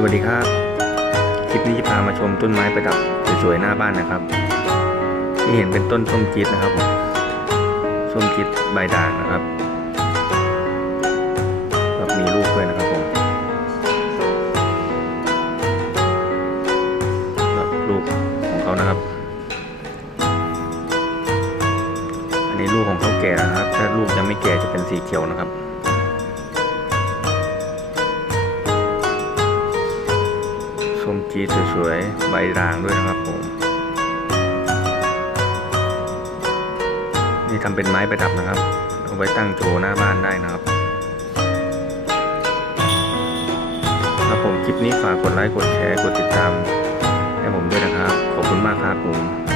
สวัสดีครับ คลิปนี้จะพามาชมต้นไม้ประดับสวยๆหน้าบ้านนะครับ ที่เห็นเป็นต้นส้มจี๊ดนะครับผมส้มจี๊ดใบด่างนะครับแบบมีลูกด้วยนะครับผมแบบลูกของเขานะครับ อันนี้ลูกของเขาแก่นะครับ ถ้าลูกยังไม่แก่จะเป็นสีเขียวนะครับ ส้มจี๊ดสวยๆ ใบด่างด้วยนะครับผม นี่ทำเป็นไม้ประดับนะครับ เอาไว้ตั้งโชว์หน้าบ้านได้นะครับครับผมคลิปนี้ฝากกดไลค์ กดแชร์ กดติดตามให้ผมด้วยนะครับ ขอบคุณมากครับผม